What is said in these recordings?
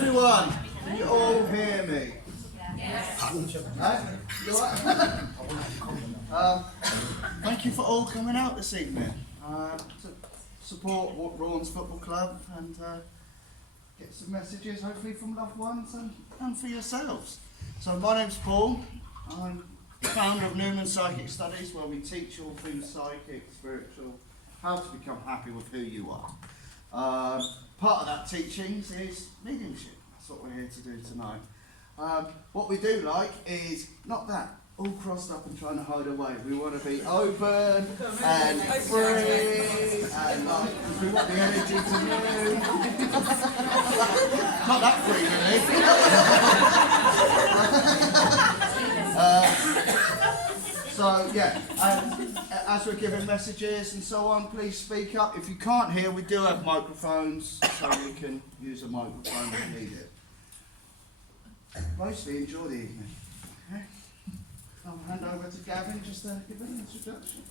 everyone, can you all hear me? Yes. You all right? Thank you for all coming out this evening to support Raunds Football Club and get some messages hopefully from loved ones and for yourselves. So my name's Paul. I'm founder of Newman Psychic Studies, where we teach all things psychic, spiritual, how to become happy with who you are. Part of that teaching is mediumship. That's what we're here to do tonight. What we do like is not that all crossed up and trying to hide away. We want to be open and free and like, we want the energy to move. Not that free, really. So yeah, as we're giving messages and so on, please speak up. If you can't hear, we do have microphones, so you can use a microphone if needed. Mostly enjoy the evening. Okay. I'll hand over to Gavin just to give an introduction.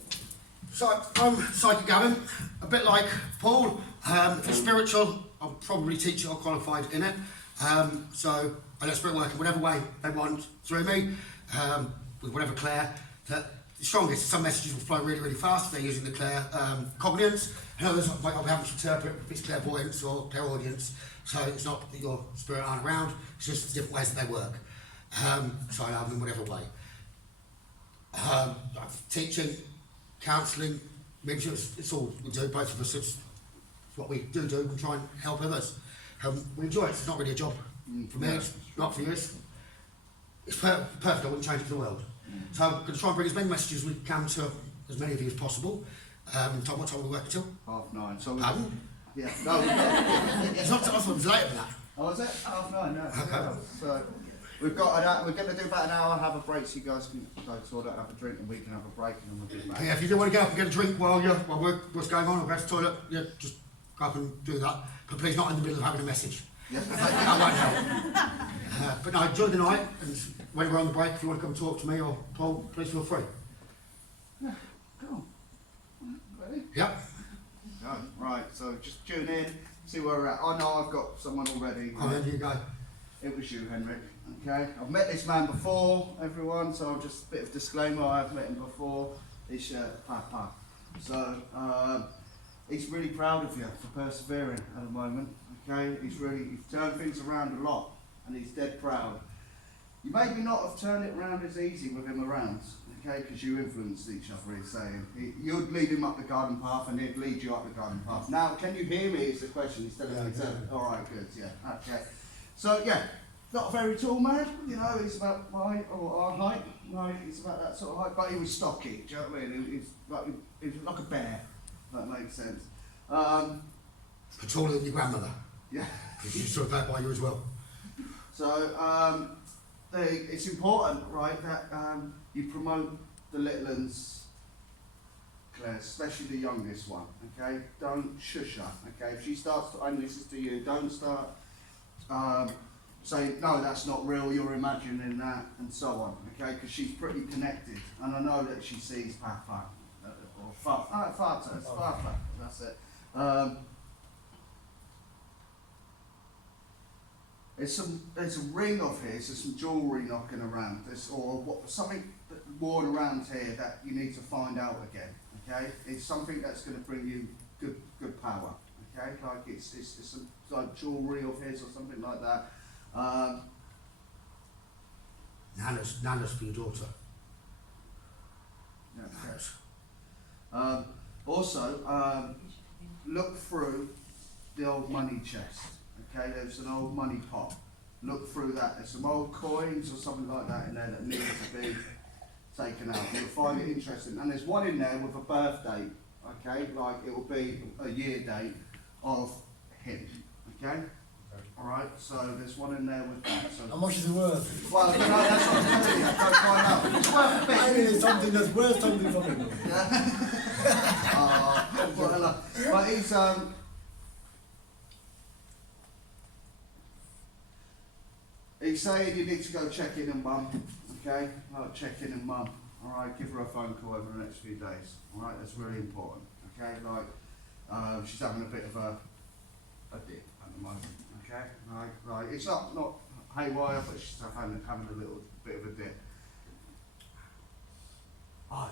So I'm PsychicGavin, a bit like Paul. If it's spiritual, I'll probably teach it or qualified in it. So I let spirit work in whatever way they want through me, with whatever clair. The strongest, some messages will flow really, really fast if they're using the clair cognizance, and others I'll be having to interpret if it's clairvoyance or clairaudience. So it's not that your spirit aren't around, it's just different ways that they work. So I have them in whatever way. Teaching, counselling, it's all we do, both of us. It's what we do and try and help others. We enjoy it. It's not really a job for me, it's not for you. It's perfect, I wouldn't change it for the world. So I'm going to try and bring as many messages as we can to as many of you as possible. Tom, what time will we work until? 9:30. So Pardon? yeah, no. It's not, I thought it was later than that. Oh, is it? 9:30, no. Okay. So we're going to do about an hour, have a break so you guys can go to toilet, have a drink, and we can have a break, and then we'll be back. Yeah, if you do want to get up and get a drink while what's going on, or go to the toilet, yeah, just go up and do that. But please not in the middle of having a message. Yes. That won't help. But no, enjoy the night, and when we're on the break, if you want to come talk to me or Paul, please feel free. Yeah, cool. Ready? Yep. Go. Right, so just tune in, see where we're at. I know I've got someone already. Oh, there you go. It was you, Henrik. Okay, I've met this man before, everyone, so just a bit of disclaimer, I've met him before. He's Papa. So, he's really proud of you for persevering at the moment. Okay, he's turned things around a lot, and he's dead proud. You maybe not have turned it around as easy with him around, okay, because you influenced each other, he's saying. You'd lead him up the garden path, and he'd lead you up the garden path. Now, can you hear me is the question, instead of me telling. Alright, good, yeah, okay. So, yeah, not a very tall man, you know, he's about my, or our height, right, he's about that sort of height, but he was stocky, do you know what I mean? He was like a bear, if that makes sense. Taller than your grandmother. Yeah. She's sort of that by you as well. So, it's important, right, that you promote the little ones, Claire, especially the youngest one, okay? Don't shush her, okay? If she starts to only listen to you, don't start saying, no, that's not real, you're imagining that, and so on, okay? Because she's pretty connected, and I know that she sees Papa, or Fata, it's Fata, that's it. There's a ring off here, so some jewellery knocking around, something worn around here that you need to find out again, okay? It's something that's going to bring you good power, okay? Like it's some like jewellery of his or something like that. Nana's for your daughter. Yeah, okay. Also, look through the old money chest. Okay, there's an old money pot. Look through that. There's some old coins or something like that in there that needs to be taken out. You'll find it interesting. And there's one in there with a birth date. Okay, like it will be a year date of him. Okay? Alright, so there's one in there with that. So how much is it worth? well, no, that's what I'm telling you. Go find out. It's worth a bit. I mean, it's something that's worth something for me. But he's he's saying you need to go check in on Mum, okay? Check in on Mum, alright? Give her a phone call over the next few days, alright? That's really important, okay? Like, she's having a bit of a dip at the moment, Okay, like it's not haywire, but she's having a little bit of a dip. Oh,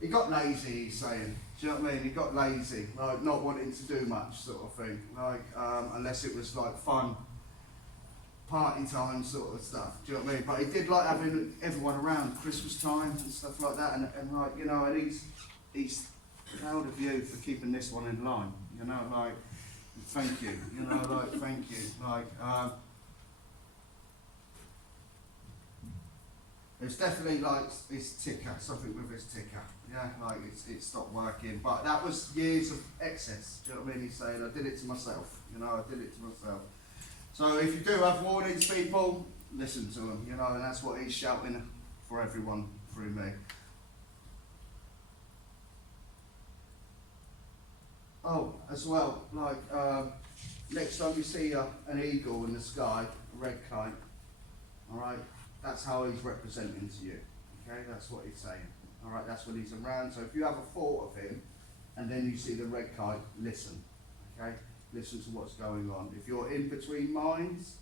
he got lazy, he's saying. Do you know what I mean? He got lazy, like not wanting to do much sort of thing. Like unless it was like fun party time sort of stuff. Do you know what I mean? But he did like having everyone around Christmas time and stuff like that, and like, you know, and he's proud of you for keeping this one in line. You know, like thank you. You know, like thank you. Like it's definitely like his ticker, something with his ticker. Yeah, like it stopped working. But that was years of excess. Do you know what I mean? He's saying, I did it to myself. You know, I did it to myself. So if you do have warnings, people, listen to him. You know, and that's what he's shouting for everyone through me. Oh, as well, like next time you see an eagle in the sky, a red kite, all right, that's how he's representing to you. Okay, that's what he's saying. All right, that's when he's around. So if you have a thought of him, and then you see the red kite, listen. Okay, listen to what's going on. If you're in between minds,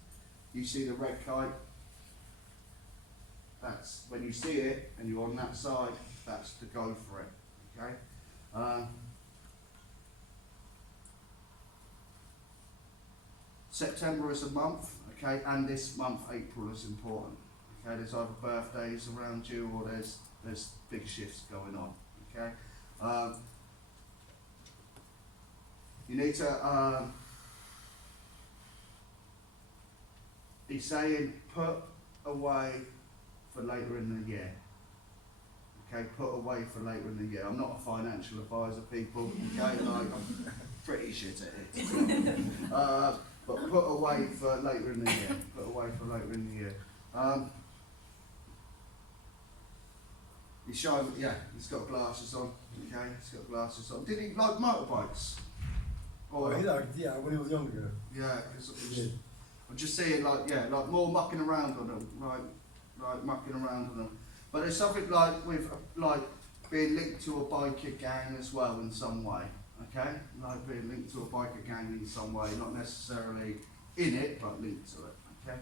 you see the red kite. That's when you see it, and you're on that side. That's to go for it. Okay. September is a month, okay, and this month, April, is important. Okay, there's either birthdays around you or there's big shifts going on. Okay, you need to. He's saying put away for later in the year. Okay, put away for later in the year. I'm not a financial advisor, people. Okay, like I'm pretty shit at it. But put away for later in the year. Put away for later in the year. He's showing, yeah, he's got glasses on. Okay, he's got glasses on. Did he like motorbikes? Or, He liked, yeah, when he was younger. yeah, I'm just seeing like, yeah, like more mucking around on them, like mucking around on them. But there's something like with like being linked to a biker gang as well in some way. Okay, like being linked to a biker gang in some way, not necessarily in it, but linked to it. Okay,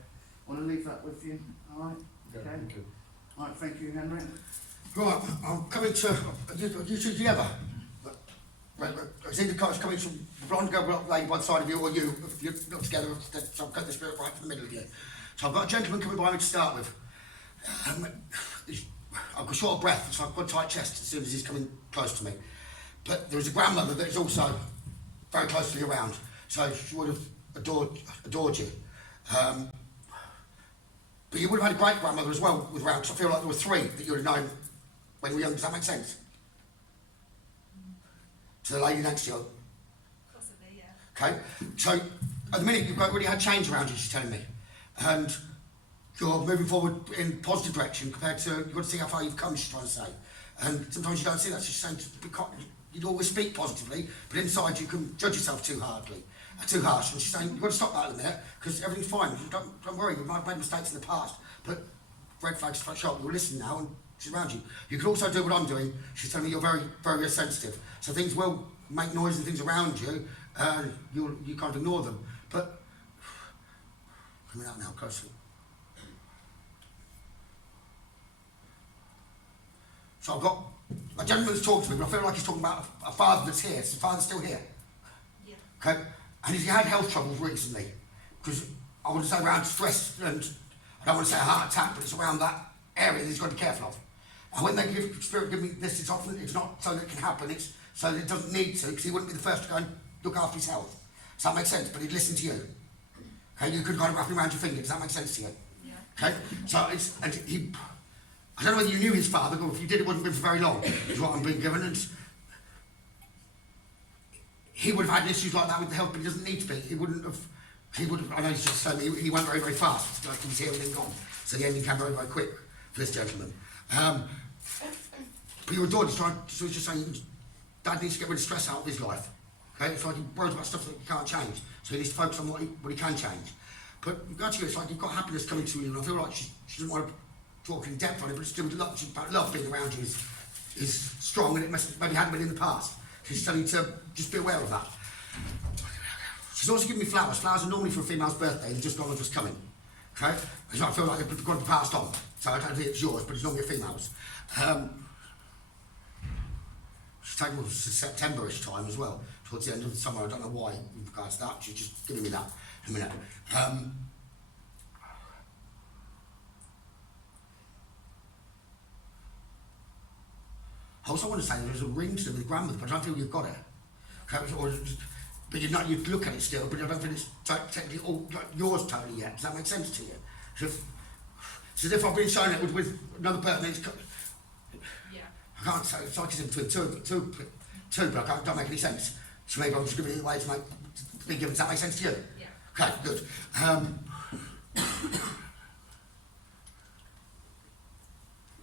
want to leave that with you? All right. Okay. Yeah, thank you. All right. Thank you, Henry. Right, I'm coming to you two together. It's in the car, it's coming from the blonde girl laying by the side of you, or you, if you're not together, so I've got the spirit right in the middle of you. So I've got a gentleman coming by me to start with. I've got short of breath, so I've got a tight chest as soon as he's coming close to me. But there is a grandmother that is also very closely around, so she would have adored you. But you would have had a great grandmother as well with around, so I feel like there were three that you would have known when you were young. Does that make sense? To the lady next to you? Possibly, yeah. Okay, so at the minute you've already had change around you, she's telling me. And you're moving forward in positive direction compared to, you've got to see how far you've come, she's trying to say. And sometimes you don't see that, she's saying you'd always speak positively, but inside you can judge yourself too harsh. And she's saying, you've got to stop that in a minute, because everything's fine. Don't worry, you might have made mistakes in the past, but red flags flash up, you'll listen now, and she's around you. You can also do what I'm doing. She's telling me you're very, very sensitive. So things will make noise and things around you, and you can't ignore them. But, coming out now, closer. So I've got a gentleman that's talking to me, but I feel like he's talking about a father that's here. Is the father still here? Yeah. Okay? And has he had health troubles recently? Because I want to say around stress, and I don't want to say a heart attack, but it's around that area that he's got to be careful of. And when they give me this, it's often, it's not so that it can happen, it's so that it doesn't need to, because he wouldn't be the first to go and look after his health. Does that make sense? But he'd listen to you. Okay? You could kind of wrap him around your finger. Does that make sense to you? Yeah. Okay? So it's, and he, I don't know whether you knew his father, but if you did, it wouldn't have been for very long, is what I'm being given. And he would have had issues like that with the health, but he doesn't need to be. He would have, I know he's just saying he went very, very fast. Like he was here and then gone. So the ending came very, very quick for this gentleman. But your daughter's trying, so he's just saying, Dad needs to get rid of stress out of his life. Okay? It's like he worries about stuff that he can't change. So he needs to focus on what he can change. But actually, it's like you've got happiness coming to you, and I feel like she doesn't want to talk in depth on it, but it's still love being around you is strong, and it maybe hadn't been in the past. She's telling you to just be aware of that. She's also giving me flowers. Flowers are normally for a female's birthday. They're just gone or just coming. Okay? So I feel like they've got to be passed on. So I don't think it's yours, but it's normally a female's. She's taking me to September-ish time as well, towards the end of the summer. I don't know why in regards to that. She's just giving me that in a minute. I also want to say there's a ring to do with grandmother, but I don't feel you've got it. Okay? But you'd look at it still, but I don't think it's technically all yours totally yet. Does that make sense to you? It's as if I've been shown it with another person. Yeah. I can't say it's like it's in between two, but I don't make any sense. So maybe I'm just giving it away to be given. Does that make sense to you? Yeah. Okay, good.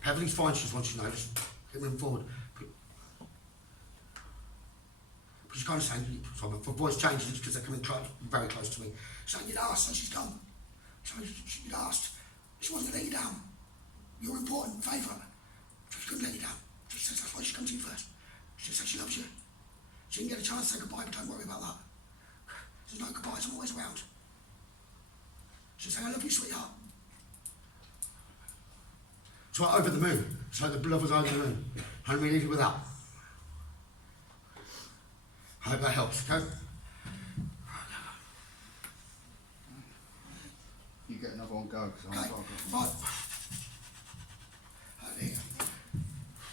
Everything's fine, she just wants you to know, just keep moving forward. But she's kind of saying, so my voice changes because they're coming very close to me. She's saying, you'd asked, and she's gone. You'd asked. She wasn't going to let you down. You're important, favourite. She couldn't let you down. She says that's why she comes to you first. She says she loves you. She didn't get a chance to say goodbye, but don't worry about that. There's no goodbyes, I'm always around. She said, I love you, sweetheart. So over the moon. So the love was over the moon. And we leave you with that. I hope that helps, okay? You get another one go, because I'm Okay, talking. right.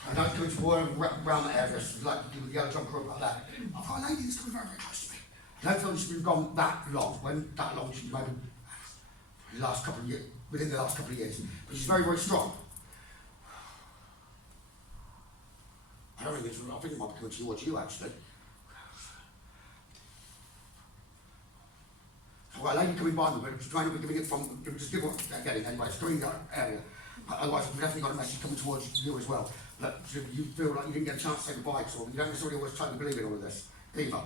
I don't go into war around the area, like you do with the yellow jumper like that. I've got a lady that's coming very, very close to me. I don't feel she's been gone that long. When that long, she's maybe the last couple of years, within the last couple of years. But she's very, very strong. I don't think it's, I think it might be coming towards you actually. I've got a lady coming by me, but I'm trying to be giving it from, just give what they're getting anyway, it's green area. Otherwise, we've definitely got a message coming towards you as well. But you feel like you didn't get a chance to say goodbye to them. You don't necessarily always totally believe in all of this, either.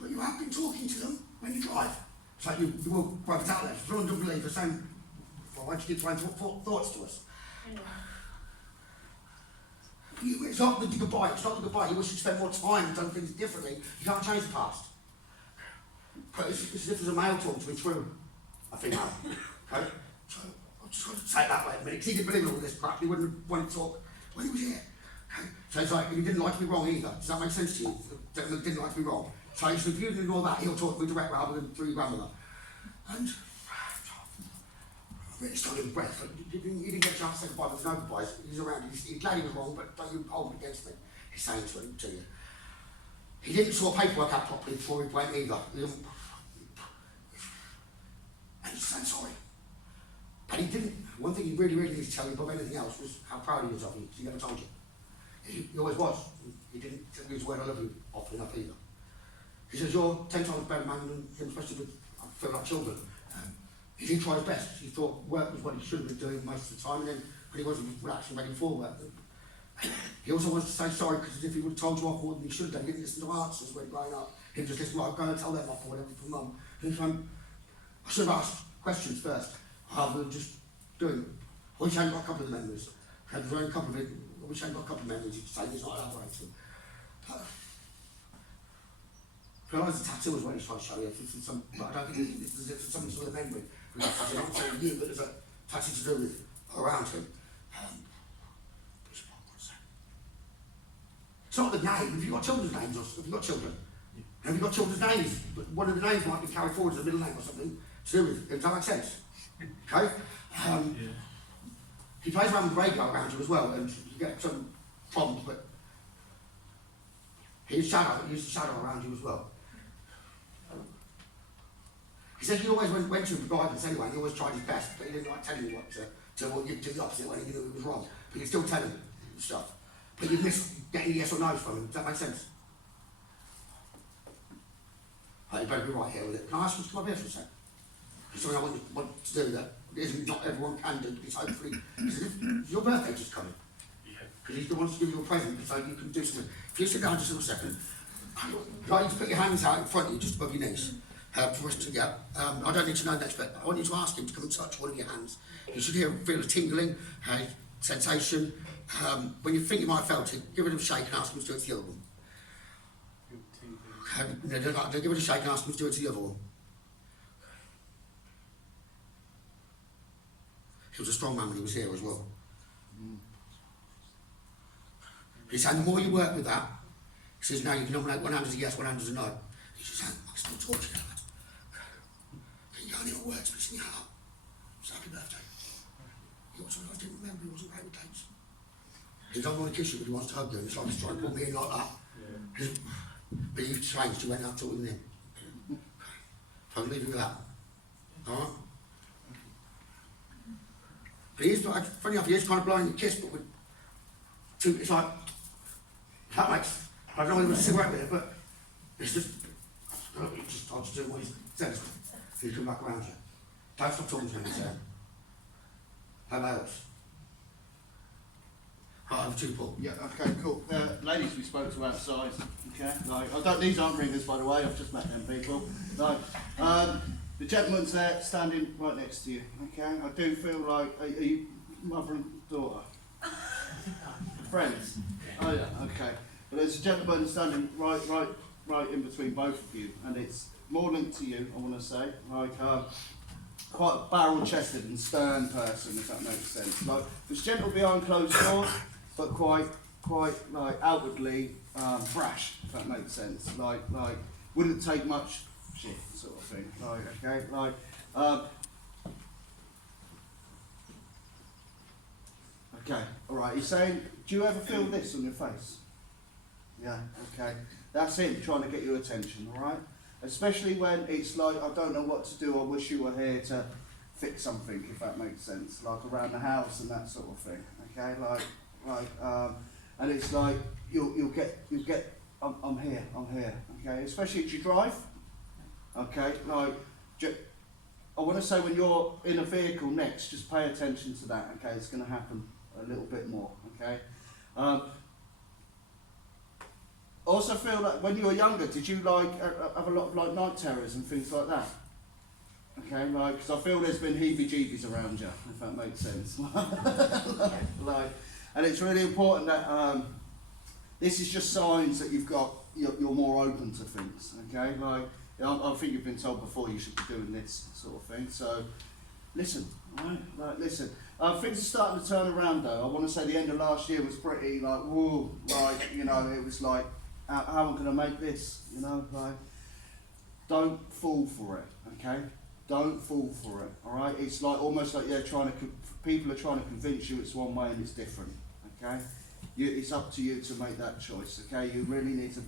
But you have been talking to them when you drive. So you will work it out there. If someone doesn't believe the same, well, why don't you keep trying to thoughts to us? It's not the goodbye, it's not the goodbye. You wish you'd spend more time and done things differently. You can't change the past. But it's as if there's a male talking to me through a female. Okay? So I've just got to say it that way a minute, because he didn't believe in all this crap. He wouldn't have wanted to talk when he was here. Okay? So it's like, he didn't like to be wrong either. Does that make sense to you? Didn't like to be wrong. So if you didn't ignore that, he'll talk to me direct rather than through your grandmother. And I'm really struggling with breath. He didn't get a chance to say goodbye, there's no goodbyes. He's around, he's glad he was wrong, but don't you hold it against me. He's saying to you. He didn't sort paperwork out properly before he went either. And he's saying sorry. But he didn't. One thing he really, really needs to tell you above anything else was how proud he was of you, because he never told you. He always was. He didn't use the word I love you often enough either. He says, you're 10 times better man than him, especially with, I feel like children. He did try his best. He thought work was what he should have been doing most of the time, and then when he wasn't actually ready for work. He also wants to say sorry because if he would have told you off more than he should have done, he didn't listen to answers when growing up. He'd just listen, right, go and tell them off or whatever from mum. And I should have asked questions first, rather than just doing it. I wish I hadn't got a couple of the memories. I wish I hadn't got a couple of memories he'd say he's not elaborating. I realise the tattoo is what he's trying to show you, but I don't think it's something to do with the memory. I'm not saying you, but there's a tattoo to do with around him. It's not the name. Have you got children's names? Or have you got children? Have you got children's names? But one of the names might be carried forward as a middle name or something to do with it. Does that make sense? Okay? He plays around with radio around you as well, and you get some problems, but he's a shadow around you as well. He said he always went to him for guidance anyway, and he always tried his best, but he didn't like telling you what to do the opposite when he knew it was wrong. But he'd still tell him stuff. But you'd miss getting yes or no's from him. Does that make sense? You better be right here with it. Can I ask you to come up here for a sec? There's something I want to do that not everyone can do, because hopefully, your birthday just coming. Because he's the one to give you a present, so you can do something. If you sit down just a second, I'd like you to put your hands out in front of you, just above your knees. For us to get, I don't need to know next, but I want you to ask him to come and touch one of your hands. You should feel a tingling, a sensation. When you think you might have felt it, give it a shake and ask him to do it to the other one. They give it a shake and ask him to do it to the other one. He was a strong man when he was here as well. He said, the more you work with that, he says, now you can nominate one hand as a yes, one hand as a no. He says, I can still talk to you, lad. Can you go any more words, but it's in your heart. So happy birthday. He also, I didn't remember, he wasn't great with dates. He don't want to kiss you, but he wants to hug you. It's like he's trying to put me in like that. But you've changed, you went out talking with him. So I'll leave you with that. Alright? But he's like, funny enough, he is kind of blowing the kiss, but with two, it's like, that makes, I don't know whether it was a cigarette with it, but it's just, I'll just do what he says. So you come back around you. Don't stop talking to him, he said. How else? Right, over to you, Paul. Yeah, okay, cool. Ladies we spoke to outside, okay? Like, these aren't ringers, by the way, I've just met them people. Like, the gentleman's there, standing right next to you, okay? I do feel like, are you mother and daughter? Friends? Oh yeah, okay. But there's a gentleman standing right in between both of you, and it's more linked to you, I want to say. Like, quite a barrel-chested and stern person, if that makes sense. Like, was gentle behind closed doors, but quite like outwardly brash, if that makes sense. Like wouldn't take much shit, sort of thing. Like, okay, like. Okay, all right. He's saying, do you ever feel this on your face? Yeah. Okay. That's him trying to get your attention. All right. Especially when it's like, I don't know what to do. I wish you were here to fix something, if that makes sense. Like around the house and that sort of thing. Okay. And it's like you'll get. I'm here. Okay. Especially if you drive. Okay. Like. I want to say when you're in a vehicle next, just pay attention to that. Okay. It's going to happen a little bit more. Okay. Also feel like when you were younger, did you like have a lot of like night terrors and things like that? Okay, like, because I feel there's been heebie-jeebies around you, if that makes sense. And it's really important that this is just signs that you're more open to things. Okay, like I think you've been told before you should be doing this sort of thing. So listen, right? Like listen. Things are starting to turn around though. I want to say the end of last year was pretty like whoa, like it was like. How am I going to make this? Like, don't fall for it, okay? Don't fall for it, all right? It's like almost like people are trying to convince you it's one way and it's different, okay? It's up to you to make that choice, okay? You really need to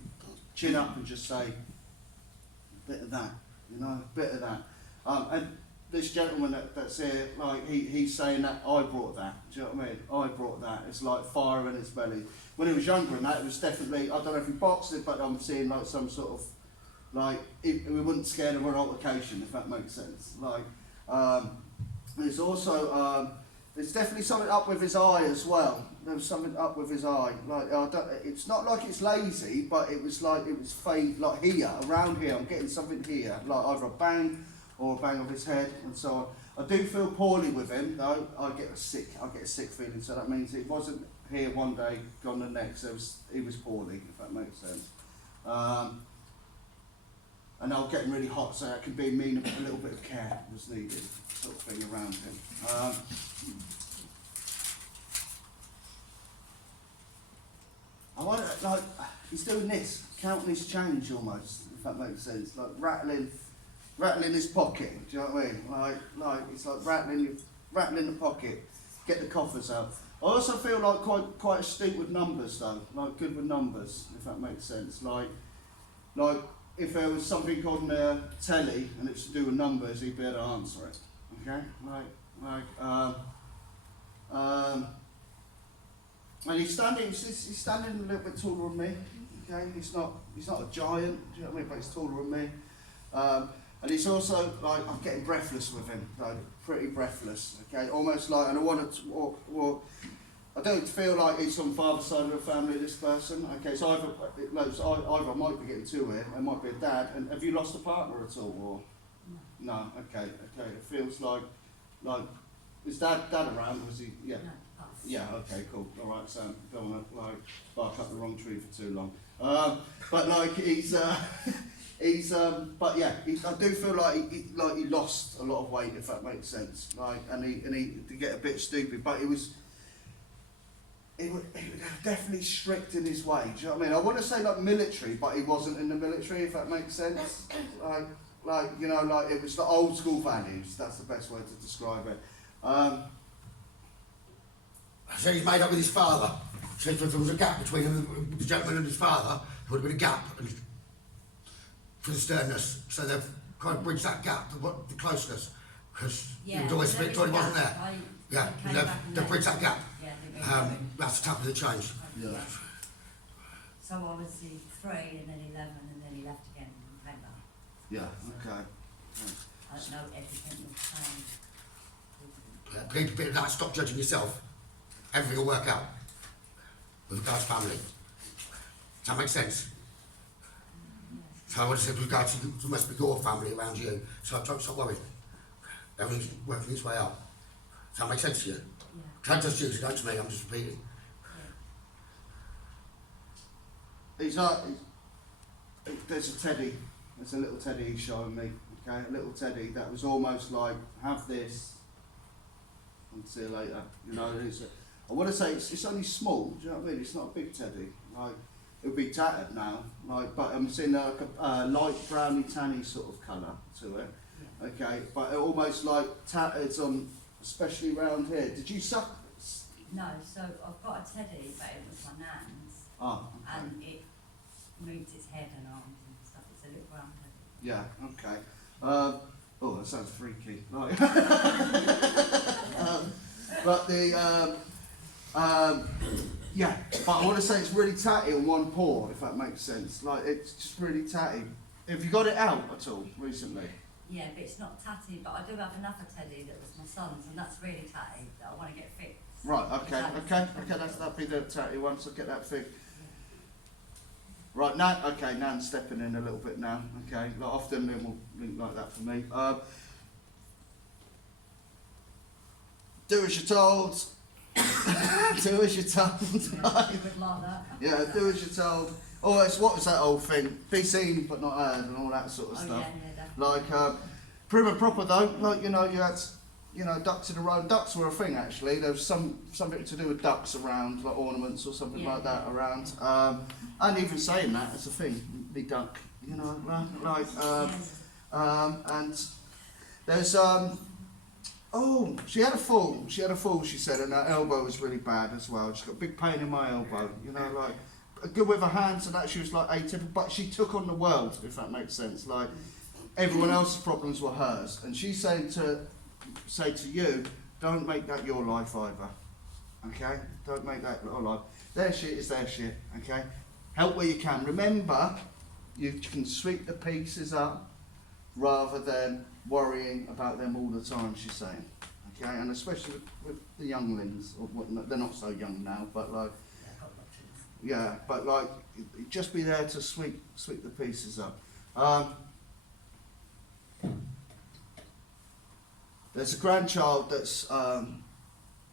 chin up and just say, a bit of that, a bit of that. And this gentleman that's here, like he's saying that I brought that. Do you know what I mean? I brought that. It's like fire in his belly. When he was younger and that, it was definitely, I don't know if he boxed it, but I'm seeing like some sort of, like, we weren't scared of an altercation, if that makes sense. Like, there's also, there's definitely something up with his eye as well. There was something up with his eye. Like, it's not like it's lazy, but it was like, it was fade, like here, around here, I'm getting something here, like either a bang or a bang of his head and so on. I do feel poorly with him though. I get a sick feeling, so that means it wasn't here one day, gone the next. He was poorly, if that makes sense. And I was getting really hot, so that could be mean a little bit of care was needed, sort of thing around him. I want like he's doing this, counting his change almost, if that makes sense, like rattling his pocket. Do you know what I mean? Like it's like rattling the pocket. Get the coffers out. I also feel like quite astute with numbers though, like good with numbers, if that makes sense. Like if there was something on the telly and it's to do with numbers, he'd be able to answer it. Okay, and he's standing a little bit taller than me. Okay, he's not a giant. Do you know what I mean? But he's taller than me. And he's also like I'm getting breathless with him, like pretty breathless. Okay, almost like, and I want to. I don't feel like he's on the father side of the family, this person. Okay, so either I might be getting two here, there might be a dad. And have you lost a partner at all? Or? No, okay. It feels like is dad around? Was he? Yeah. Yeah, okay, cool. Alright, so don't want to like bark up the wrong tree for too long. But like but yeah, I do feel like he lost a lot of weight, if that makes sense. Like, and he did get a bit stupid, but he was definitely strict in his way. Do you know what I mean? I want to say like military, but he wasn't in the military, if that makes sense. Like you know, like it was the old school values. That's the best way to describe it. So he's made up with his father. So if there was a gap between him and the gentleman and his father, there would have been a gap for the sternness. So they've kind of bridged that gap, the closeness, because he was always a bit thought he wasn't there. Yeah, they've bridged that gap. That's the tap of the change. Yeah. So obviously 3 and then 11 and then he left again and came back. Yeah. Okay. I don't know everything will change. You need a bit of that. Stop judging yourself. Everything will work out with regards to family. Does that make sense? So I want to say with regards to there must be your family around you. So don't stop worrying. Everything's working its way out. Does that make sense to you? Yeah. Don't just use it, don't to me, I'm just repeating. There's a teddy. There's a little teddy he's showing me. Okay, a little teddy that was almost like, have this and see you later. You know, I want to say it's only small. Do you know what I mean? It's not a big teddy. Like it would be tattered now. Like, but I'm seeing like a light browny tanny sort of colour to it. Okay, but it almost like tattered on, especially round here. Did you suck? No, so I've got a teddy, but it was my nan's, Oh, okay. and it moved its head and arms and stuff. It's a little brown teddy. Yeah, okay. Oh, that sounds freaky. Like, but yeah, but I want to say it's really tatty on one paw, if that makes sense. Like, it's just really tatty. Have you got it out at all recently? Yeah, but it's not tatty, but I do have another teddy that was my son's, and that's really tatty, that I want to get fixed. Right, that'll be the tatty one, so get that fixed. Right, Nan's stepping in a little bit now, okay. Like, often it will link like that for me. Do as you're told. Do as you're told. You would like that. Yeah, do as you're told. Oh, it's what was that old thing? Be seen but not heard and all that sort of Oh stuff. yeah, definitely. Like, prim and proper though, like, you had, ducks in a row. Ducks were a thing actually. There was something to do with ducks around, like ornaments or something like that around. And even saying that, it's a thing, the duck, like, and there's, oh, she had a fall, she said, and her elbow was really bad as well. She's got a big pain in my elbow, like, good with her hands and that, she was like atypical, but she took on the world, if that makes sense. Like, everyone else's problems were hers, and she's saying to you, don't make that your life either, okay? Don't make that your life. Their shit is their shit, okay? Help where you can. Remember, you can sweep the pieces up rather than worrying about them all the time, she's saying, okay? And especially with the younglings, or whatnot, they're not so young now, but like, yeah, but like, just be there to sweep the pieces up. There's a grandchild that's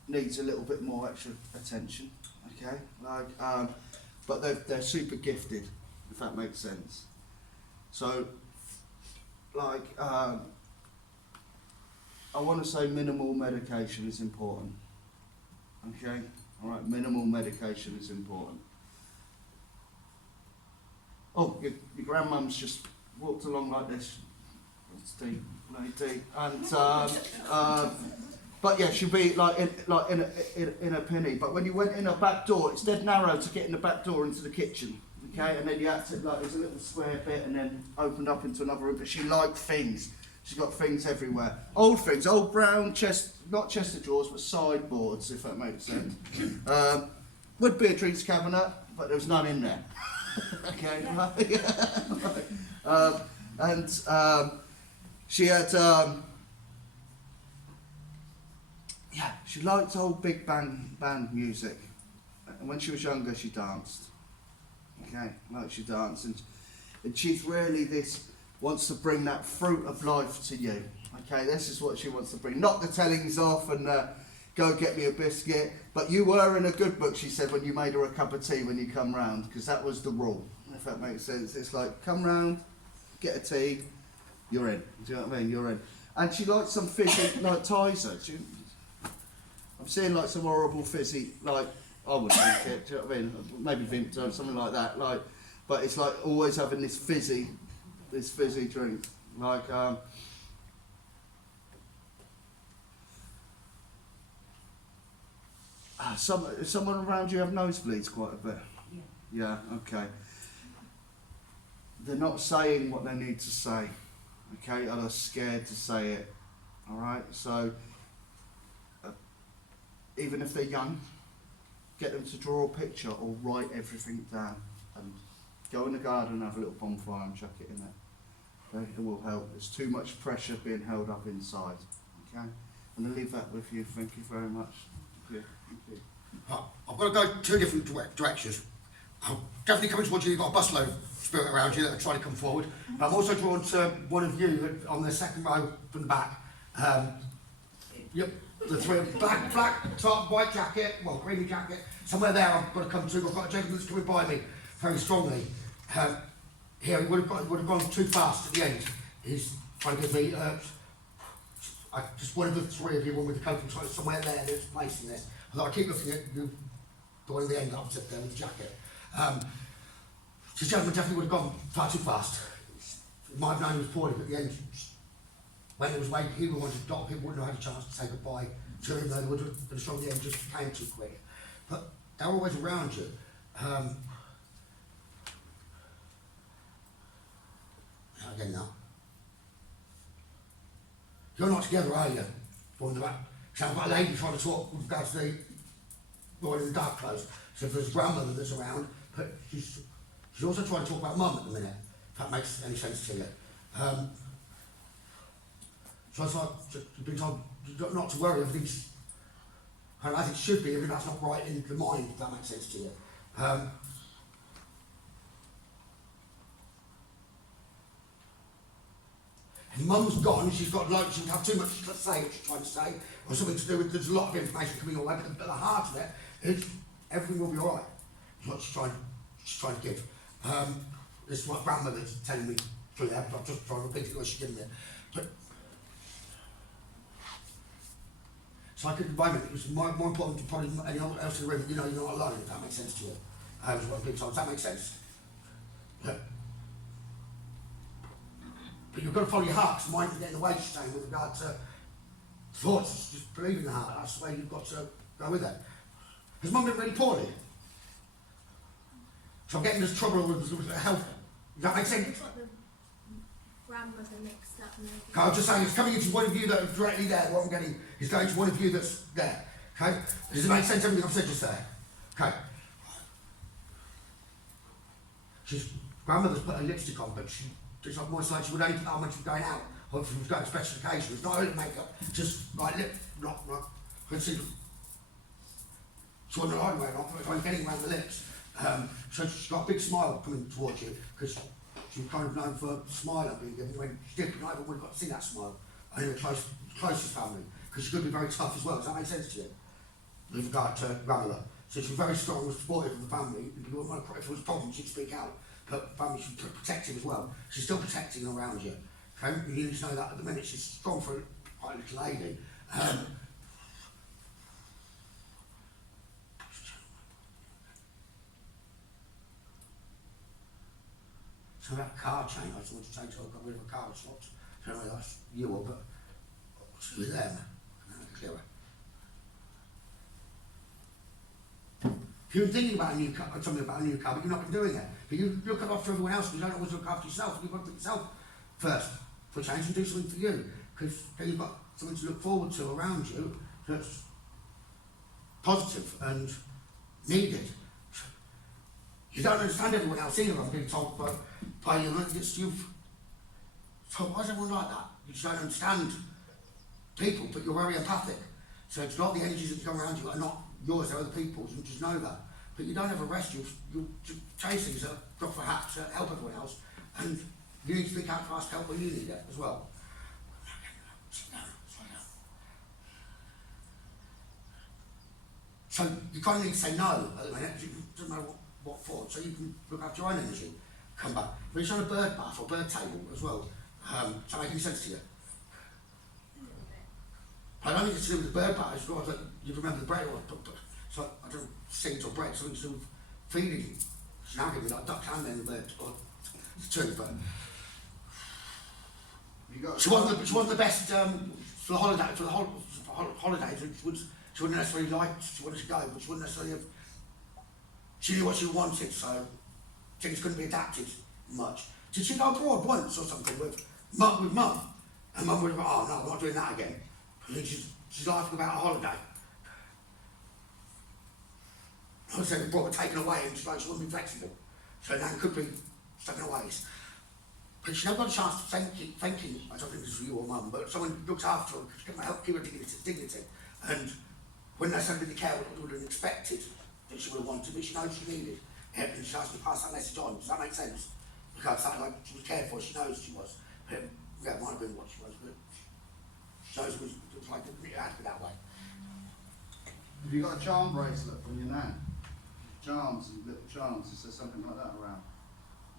needs a little bit more extra attention, okay? Like, but they're super gifted, if that makes sense. So, like, I want to say minimal medication is important, okay? All right, minimal medication is important. Oh, your grandmum's just walked along like this. It's deep, really deep. And but yeah, she'll be like in a penny. But when you went in a back door, it's dead narrow to get in the back door into the kitchen. Okay, and then you had to there's a little square bit, and then opened up into another room. But she liked things. She's got things everywhere. Old things, old brown not chest of drawers, but sideboards, if that makes sense. Would be a drinks cabinet, but there was none in there. Okay, and she had, she liked old big band music, and when she was younger she danced. Okay, like she danced, and she's really wants to bring that fruit of life to you. Okay, this is what she wants to bring, not the tellings off and go get me a biscuit. But you were in a good book, she said, when you made her a cup of tea when you come round, because that was the rule, if that makes sense. It's like, come round, get a tea, you're in. Do you know what I mean? You're in. And she liked some fizzy, like Tizer. I'm seeing like some horrible fizzy, like, I wouldn't drink it, do you know what I mean? Maybe Vimto, something like that. Like, but it's like always having this fizzy drink. Like, someone around you have nosebleeds quite a bit? Yeah, okay. They're not saying what they need to say, okay, or they're scared to say it, alright? So, even if they're young, get them to draw a picture or write everything down and go in the garden and have a little bonfire and chuck it in there. Okay? It will help. There's too much pressure being held up inside, okay? I'm going to leave that with you. Thank you very much. Thank you. I've got to go two different directions. I'm definitely coming towards you. You've got a busload of spirit around you that are trying to come forward. But I'm also drawn to one of you on the second row from the back. Yep, the three of black top, white jacket, well, greeny jacket. Somewhere there I've got to come to. I've got a gentleman that's coming by me very strongly. Here, he would have gone too fast at the end. He's trying to give me, just one of the three of you, one with the coat and somewhere there that's placing this. Although I keep looking at you, the one in the end opposite there with the jacket. This gentleman definitely would have gone far too fast. He might have known he was poorly, but at the end, when it was waiting, he wanted to stop, people wouldn't have had a chance to say goodbye to him, though they would have been strong. The end just came too quick. But they're always around you. Again now. You're not together, are you? From the back. So I've got a lady trying to talk with regards to the boy in the dark clothes. So if there's a grandmother that's around, but she's also trying to talk about mum at the minute, if that makes any sense to you. So it's like, you've been told not to worry, everything's, and I think it should be, everything that's not right in the mind, if that makes sense to you. And mum's gone, she's got like, she would have too much to say, what she's trying to say, or something to do with, there's a lot of information coming your way, but the heart of it is, everything will be alright. That's what she's trying to give. This is what grandmother's telling me through there, but I'm just trying to repeat it what she's giving me. But, so I could, at the moment, it was more important to probably anyone else in the room, you know, you're not alone, if that makes sense to you. Is what I'm being told. Does that make sense? Yeah. But you've got to follow your heart, because mind can get in the way, she's saying, with regard to thoughts. Just believe in the heart, that's the way you've got to go with it. Has mum been really poorly? So I'm getting into trouble with the health. Does that make sense? It's got the grandmother mixed up. Okay, I'm just saying, it's coming into one of you that are directly there, what I'm getting is going to one of you that's there. Okay? Does it make sense, everything I've said just there? Okay. Grandmother's put her lipstick on, but it's like more like she would only put that on when she was going out, or if she was going to special occasions. It's not only makeup, just like lip, not. You can see, she wasn't allowed to wear it on, but I'm getting around the lips. So she's got a big smile coming towards you, because she was kind of known for smiling being given when she did, but I would have got to see that smile. And in the closest family, because she could be very tough as well. Does that make sense to you? With regard to grandmother. So she's very strong and supportive of the family. If there was a problem, she'd speak out. But family should be protective as well. She's still protecting around you. Okay? You need to know that at the minute she's strong for quite a little lady. So that car chain, I just wanted to say to her, I got rid of a car, it's not, I don't know that's you or, but it's with them. Clearer. If you've been thinking about a new car, something about a new car, but you've not been doing it, but you look after everyone else, but you don't always look after yourself, you've got to put yourself first for a change and do something for you, because then you've got something to look forward to around you that's positive and needed. You don't understand everyone else either, I'm being told by you, it's you've. So why is everyone like that? You just don't understand people, but you're very empathic. So it's not the energies that come around you are not yours, they're other people's, you just know that. But you don't ever rest, you chase things that drop for hats that help everyone else, and you need to speak out to ask help when you need it as well. So you kind of need to say no at the minute, because you don't know what for, so you can look after your own energy, come back. But it's on a bird bath or bird table as well. Does that make any sense to you? I don't think it's to do with the bird bath, it's rather that you remember the bread, or so I don't know, seeds or bread, something to do with feeding. She's now giving me like duck and then the bird, or the two, but she wasn't the best for the holiday, holidays. She wouldn't necessarily she wanted to go, but she wouldn't necessarily have. She knew what she wanted, so things couldn't be adapted much. Did she go abroad once or something with mum? And mum would have gone, oh no, I'm not doing that again. I think she's laughing about a holiday. I was saying, brought her taken away, and she's like, she wouldn't be flexible. So Nan could be stuck in her ways. But she never got a chance to thanking, I don't think this was you or mum, but someone looks after her, to help keep her dignity. And when they sent her the care, what would have expected that she would have wanted, but she knows she needed. And she asked me to pass that message on. Does that make sense? Because it sounded like she was cared for, she knows she was. But yeah, it might have been what she was, but she knows it was like, it had to be that way. Have you got a charm bracelet from your nan? Charms, little charms, is there something like that around?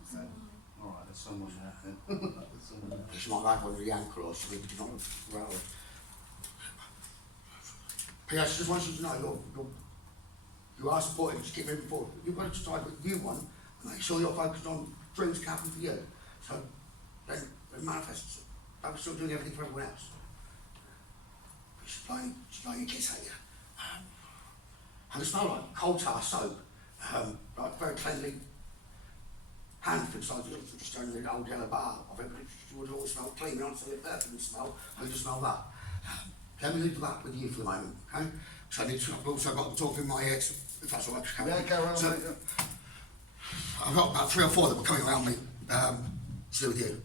Okay. Alright, there's someone there then. There's someone there. She might like one of the ankle or something, but not well. But yeah, she just wants you to know you are supported, just keep moving forward. You've got to decide what you want and make sure you're focused on dreams can happen for you. So then it manifests. Don't be still doing everything for everyone else. But she's blowing a kiss at you. And it smells like coal tar soap, like very cleanly hand for inside you, just only an old yellow bar of it, but it would always smell clean, not so it perfume smell, I just smell that. Let me leave that with you for the moment, okay? So I've also got them talking in my ear, if that's all right. Yeah, go on, so, mate. I've got about 3 or 4 that were coming around me to do with you.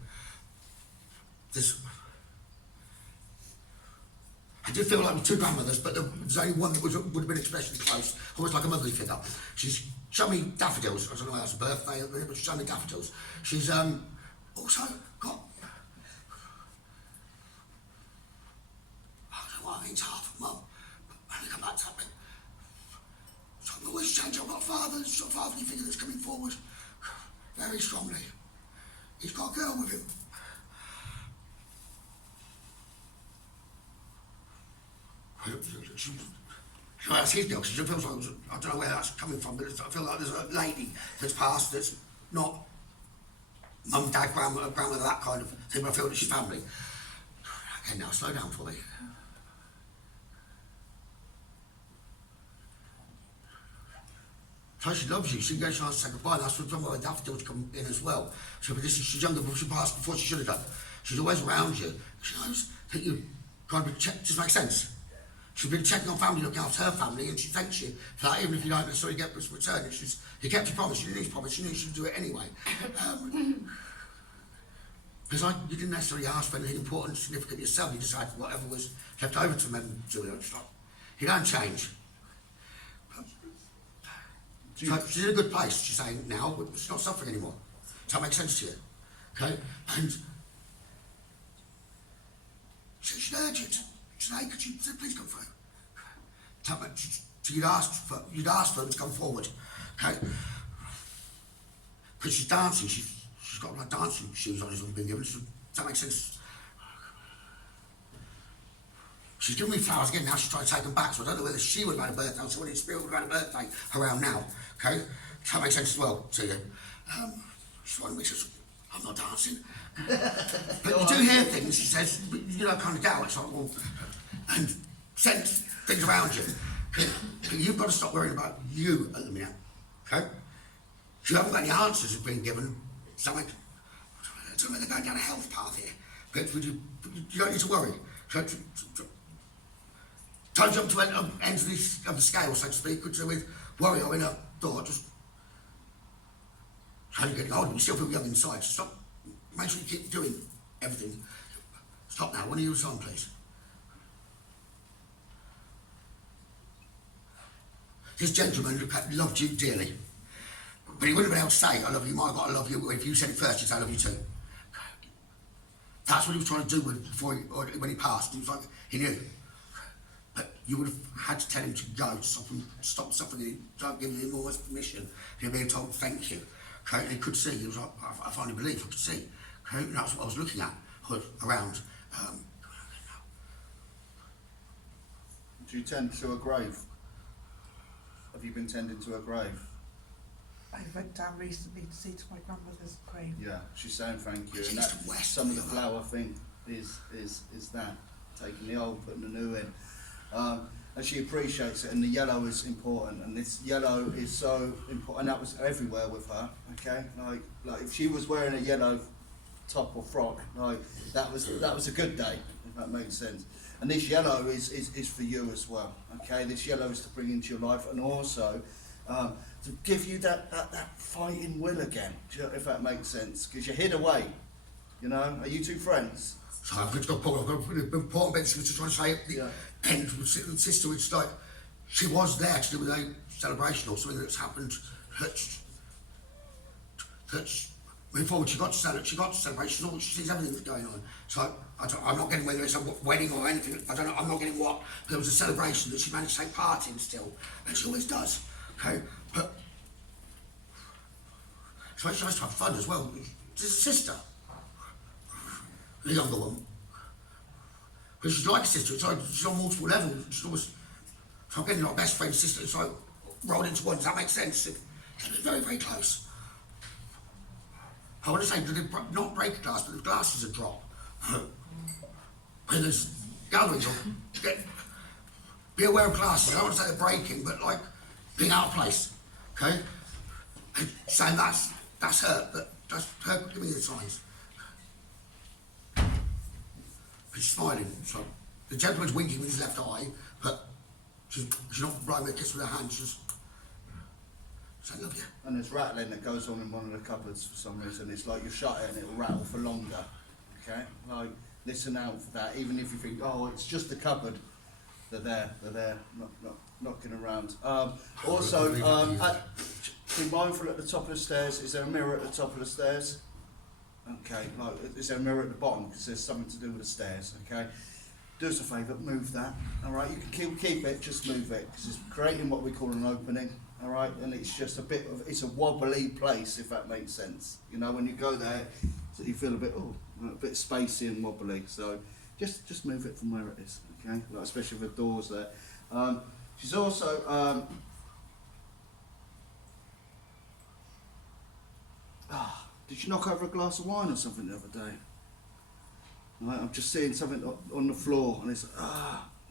I did feel like with 2 grandmothers, but there's only one that would have been especially close, almost like a motherly figure. She's shown me daffodils. I don't know why that's a birthday, but she's shown me daffodils. She's also got, I don't know what I mean, it's half of mum, but when I come back to that bit, so I'm always changing. I've got a sort of fatherly figure that's coming forward very strongly. He's got a girl with him. So that's his girl, because it feels like, I don't know where that's coming from, but I feel like there's a lady that's passed that's not mum, dad, grandmother, that kind of thing, but I feel that she's family. Okay, now slow down for me. So she loves you, she gets a chance to say goodbye, and that's when the daffodils come in as well. So but she's younger, but she passed before she should have done. She's always around you. She knows that you kind of check, does that make sense? She's been checking on family, looking after her family, and she thanks you for that, even if you don't necessarily get this return. You kept your promise, you didn't need his promise, you knew she'd do it anyway. Because you didn't necessarily ask for anything important, significant yourself, you just had whatever was left over to men to do it. You don't change. So she's in a good place, she's saying now, but she's not suffering anymore. Does that make sense to you? Okay? And she's urgent. She's like, could you please come through? So you'd ask for them to come forward. Okay? Because she's dancing, she's got like dancing shoes on, been given. So, does that make sense? She's giving me flowers again now, she's trying to take them back, so I don't know whether she would have had a birthday or someone in spirit would have had a birthday around now. Okay? Does that make sense as well to you? She's wanting me to, I'm not dancing. But you do hear things, she says, but you don't kind of doubt. It's like, well, and sense things around you. But you've got to stop worrying about you at the minute. Okay? You haven't got any answers have been given. Something, I don't know whether they're going down a health path here, but you don't need to worry. So, don't jump to ends of the scale, so to speak, with worry or in a door. Just trying to get older, you still feel young inside. So stop. Make sure you keep doing everything. Stop now. When are you on, please? This gentleman loved you dearly, but he wouldn't have been able to say, I love you, my God, I love you. If you said it first, he'd say, I love you too. That's what he was trying to do when he passed. He was like, he knew. But you would have had to tell him to go, stop suffering, don't give him almost permission. You're being told thank you. Okay, and he could see, he was like, I finally believe I could see. Okay, and that's what I was looking at, around. Do you tend to a grave? Have you been tending to a grave? I went down recently to see to my grandmother's grave. Yeah, she's saying thank you, She's and that's the West, some of the yeah. flower thing is that, taking the old, putting the new in. And she appreciates it, and the yellow is important, and this yellow is so important, and that was everywhere with her, okay? Like if she was wearing a yellow top or frock, like that was a good day, if that makes sense. And this yellow is for you as well, okay? This yellow is to bring into your life, and also to give you that fighting will again, if that makes sense, because you're hid away, you know? Are you two friends? So I've got an important bit to try to say at the end with sister, it's like she was there to do with a celebration or something that's happened that's moving forward. She got to celebration, she sees everything that's going on. So I'm not getting whether it's a wedding or anything, I'm not getting what, but there was a celebration that she managed to take part in still, and she always does, okay? But she tries to have fun as well. She's a sister. The younger one. Because she's like a sister, it's like she's on multiple levels. She's always, so I'm getting like best friend, sister, it's like rolled into one. Does that make sense? They're very, very close. I want to say, not break a glass, but the glasses are drop. When there's gatherings, be aware of glasses. I don't want to say they're breaking, but like being out of place, okay? And saying that's her, but that's her giving me the signs. She's smiling, so the gentleman's winking with his left eye, but she's not blowing a kiss with her hand, she's saying, love you. And there's rattling that goes on in one of the cupboards for some reason. It's like you shut it and it'll rattle for longer, okay? Like, listen out for that, even if you think, oh, it's just the cupboard. They're there, not knocking around. Also, be mindful at the top of the stairs. Is there a mirror at the top of the stairs? Okay, like, is there a mirror at the bottom? Because there's something to do with the stairs, okay? Do us a favour, move that, alright? You can keep it, just move it, because it's creating what we call an opening, alright? And it's just it's a wobbly place, if that makes sense. You know, when you go there, so you feel a bit spacey and wobbly, so just move it from where it is, okay? Like, especially with the doors there. She's also, did you knock over a glass of wine or something the other day? Like, I'm just seeing something on the floor, and it's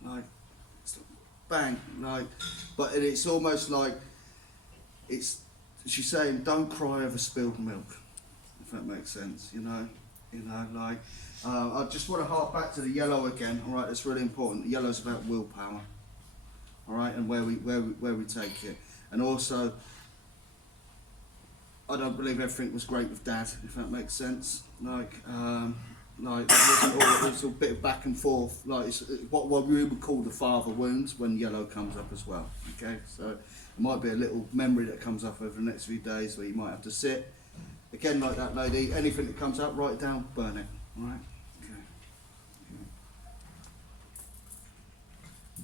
like it's bang, like, but it's almost like she's saying, don't cry over spilled milk, if that makes sense, you know, like, I just want to hark back to the yellow again, all right? That's really important. The yellow's about willpower, all right, and where we take it, and also, I don't believe everything was great with Dad, if that makes sense. Like it's a bit of back and forth. Like it's what we would call the father wounds when yellow comes up as well. Okay, so it might be a little memory that comes up over the next few days where you might have to sit. Again, like that lady, anything that comes up, write it down, burn it. All right. Okay.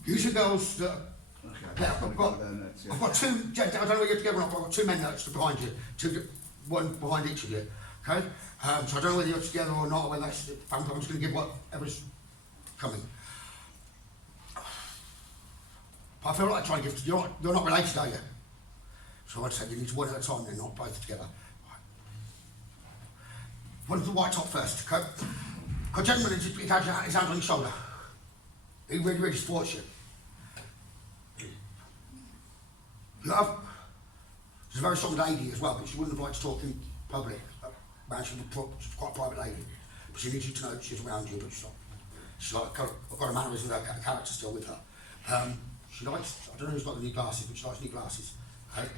Use your girls that. Okay. Yeah, I've got two, I don't know whether you're together or not, but I've got two men that's behind you, one behind each of you, okay? So I don't know whether you're together or not, or whether that's, I'm just going to give whatever's coming. But I feel like trying to give, you're not related, are you? So I'd say you need one at a time, then not both together. One of the white top first, okay? A gentleman, he has his hand on your shoulder. He really, really supports you. Love. She's a very strong lady as well, but she wouldn't have liked to talk in public. She's quite a private lady. But she needs you to know she's around you, but she's like, I've got a mannerism and a character still with her. She likes, I don't know who's got the new glasses, but she likes new glasses. Okay?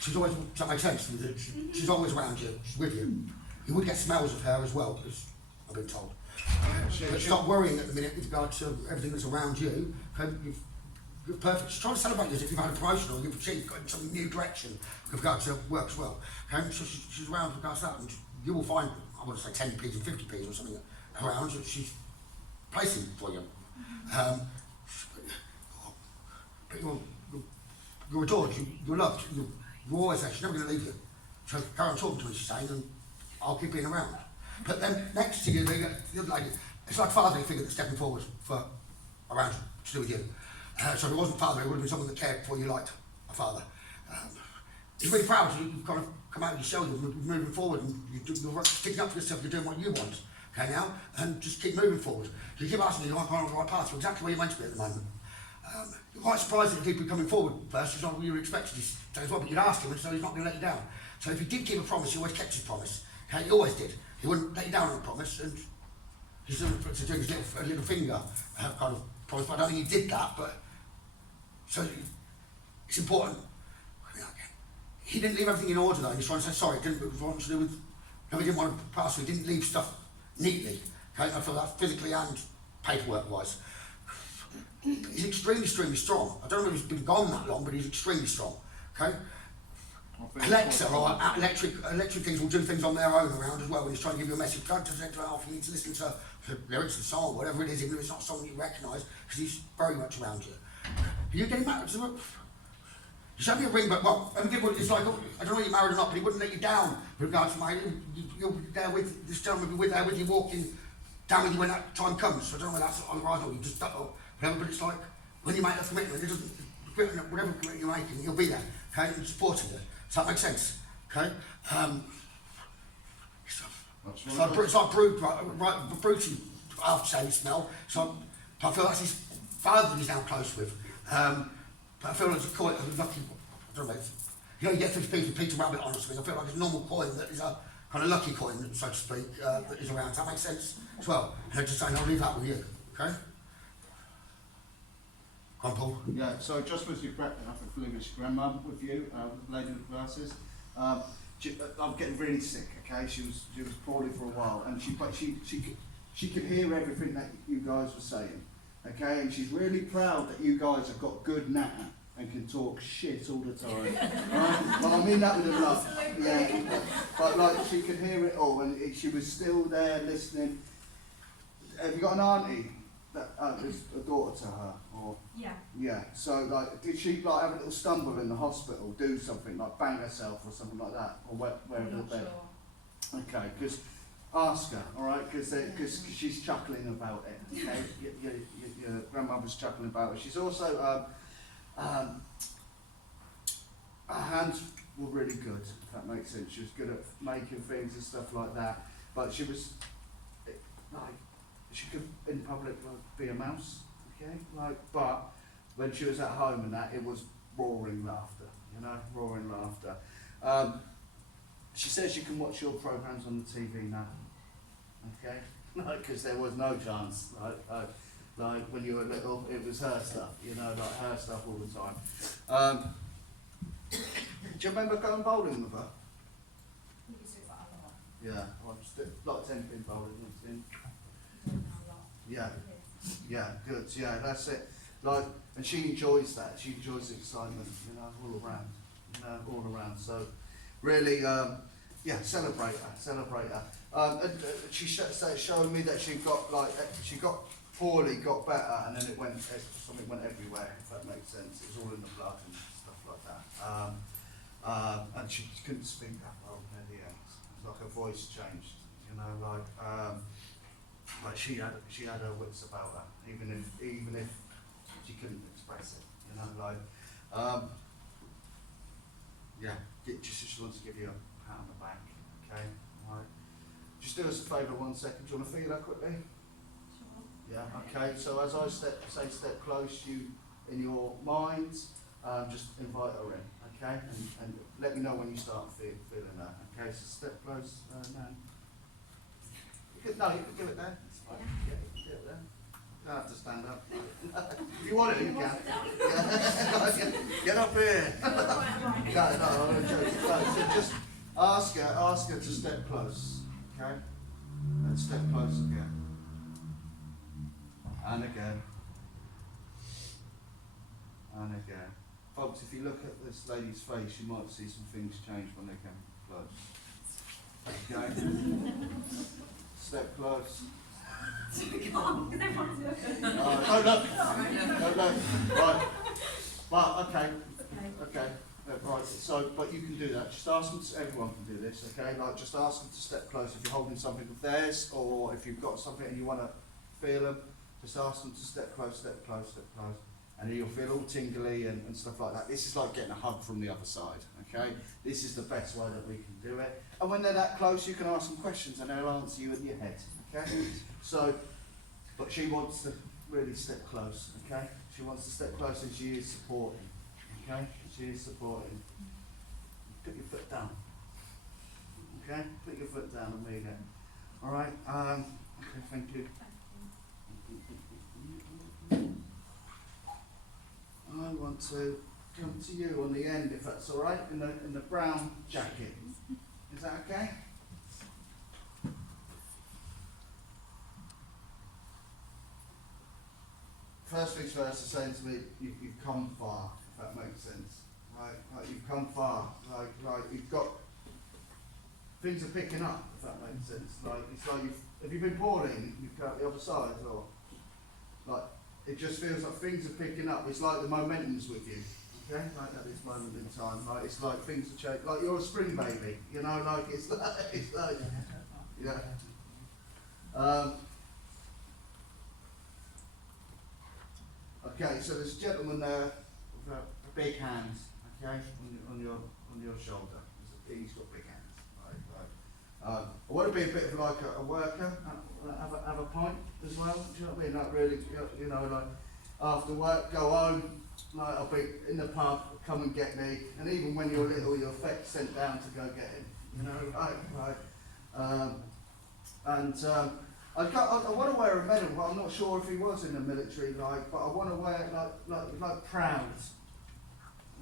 She's always, does that make sense? She's always around you, she's with you. You would get smells of her as well, because I've been told. But stop worrying at the minute with regard to everything that's around you. Okay? You're perfect. Just try to celebrate as if you've had a promotion or you've achieved, got in some new direction with regard to work as well. Okay? So she's around with regards to that, and you will find, I want to say 10p's and 50p's or something around, so she's placing for you. But you're adored, you're loved, you're always there, she's never going to leave you. So carry on talking to me, she's saying, and I'll keep being around. But then next to you, the other lady, it's like fatherly figure that's stepping forward for around to do with you. So if it wasn't father, it would have been someone that cared for you like a father. He's really proud to you've kind of come out of your shell, you're moving forward, and you're sticking up for yourself, you're doing what you want, okay now, and just keep moving forward. You keep asking me, you're on the right path, you're exactly where you're meant to be at the moment. You're quite surprised that people coming forward first, it's not what you were expecting as well, but you'd ask him, and so he's not going to let you down. So if he did keep a promise, he always kept his promise. Okay, he always did. He wouldn't let you down on a promise, and he's doing his little finger kind of promise, but I don't think he did that, but so it's important. He didn't leave everything in order though, and he's trying to say sorry, it was what to do with, no, he didn't want to pass, so he didn't leave stuff neatly, okay, I feel that physically and paperwork wise. He's extremely strong. I don't know if he's been gone that long, but he's extremely strong, okay? Alexa or electric things will do things on their own around as well when he's trying to give you a message. Don't just let off, you need to listen to the lyrics of the song, whatever it is, even if it's not a song you recognise, because he's very much around you. Are you getting married? You showed me a ring, but well, it's like, I don't know if you're married or not, but he wouldn't let you down with regards to marriage. You're there with this gentleman, will be there with you, walking down with you when that time comes. So I don't know whether that's on the horizon or you just don't, whatever, but it's like, when you make a commitment, it doesn't, whatever commitment you're making, he'll be there, okay, and supporting you. Does that make sense? Okay? It's like fruity after smell. So I feel that's his father that he's now close with. But I feel like it's a coin, a lucky, I don't know, you get this piece of Peter Rabbit on or something. I feel like it's a normal coin that is a kind of lucky coin, so to speak, that is around. Does that make sense as well? And I'm just saying, I'll leave that with you, okay? Come on, Paul. Yeah, so just with your grandma with you, lady with glasses, I'm getting really sick, okay? She was poorly for a while, and she could hear everything that you guys were saying, okay? And she's really proud that you guys have got good natter and can talk shit all the time, right? But I mean that with a love, yeah. But like she could hear it all, and she was still there listening. Have you got an auntie that is a daughter to her, or? Yeah. Yeah. So like, did she like have a little stumble in the hospital, do something like bang herself or something like that, or where in the bed? Sure. Okay, because ask her, all right, because she's chuckling about it. Okay, your grandmother's chuckling about it. She's also her hands were really good, if that makes sense. She was good at making things and stuff like that, but she was like, she could in public like, be a mouse, okay, like, but when she was at home and that, it was roaring laughter, you know, roaring laughter. She says you can watch your programs on the TV now, okay, because there was no chance, like when you were little, it was her stuff, you know, like her stuff all the time. Do you remember going bowling with her? Yeah, I just did like 10 pin bowling. Yeah, good. Yeah, that's it. Like, and she enjoys that. She enjoys the excitement, you know, all around. So, really, yeah, celebrate her. And she's showing me that she got poorly, got better, and then something went everywhere. If that makes sense, it was all in the blood and stuff like that. And she couldn't speak that well near the end. It's like her voice changed, you know, like she had her wits about her, even if she couldn't express it, you know, like, yeah, just wants to give you a pat on the back, okay, alright. Just do us a favour 1 second, do you want to feel that quickly? Sure. Yeah, okay, so as I step close, you, in your mind, just invite her in, okay, and let me know when you start feeling that, okay, so step close, now. You can give it there. It's fine. Yeah, you can do it there. You don't have to stand up. If you want to, you can. Yeah. Get up here. No, I'm joking. So just ask her to step close. Okay? And step close again. And again. And again. Folks, if you look at this lady's face, you might see some things change when they come close. Okay? Step close. No, look. Right. Well, okay. Right. So, but you can do that. Just ask them. Everyone can do this. Okay. Like, just ask them to step close if you're holding something of theirs, or if you've got something and you want to feel them. Just ask them to step close, and you'll feel all tingly and stuff like that. This is like getting a hug from the other side. Okay. This is the best way that we can do it. And when they're that close, you can ask them questions and they'll answer you in your head. Okay. So, but she wants to really step close. Okay. She wants to step close and she is supporting. Okay, she is supporting. Put your foot down. Okay, put your foot down and there you go. All right. Okay, thank you. I want to come to you on the end, if that's all right, in the brown jacket. Is that okay? First things first, they're saying to me, you've come far. If that makes sense, right? Like you've come far, like you've got, things are picking up, if that makes sense. Like, it's like have you been poorly, you've got the other side, or, like, it just feels like things are picking up. It's like the momentum's with you, okay? Like at this moment in time, like, it's like things are changing, like you're a spring baby, you know, like, it's like, yeah. Okay, so there's a gentleman there with a big hand, okay, on your shoulder. He's got big hands. Right. I want to be a bit of like a worker, have a pint as well. Do you know what I mean? Like really, you know, like after work, go home. Like I'll be in the pub, come and get me. And even when you're little, you're sent down to go get him. You know, right. I want to wear a medal, but I'm not sure if he was in the military, like, but I want to wear like proud.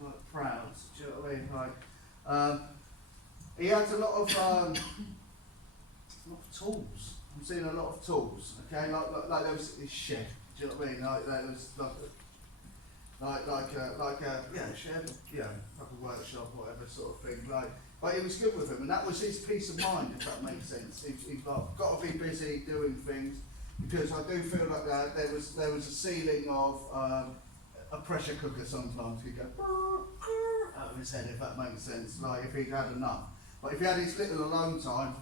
Like proud, do you know what I mean? Like, he has a lot of tools. I'm seeing a lot of tools, okay? Like there was his shed, do you know what I mean? Like there was like a shed, yeah, like a workshop or whatever sort of thing. Like, but it was good with him, and that was his peace of mind, if that makes sense. He's like, got to be busy doing things, because I do feel like that there was a ceiling of a pressure cooker sometimes. He'd go out of his head, if that makes sense. Like if he'd had enough, but if he had his little alone time,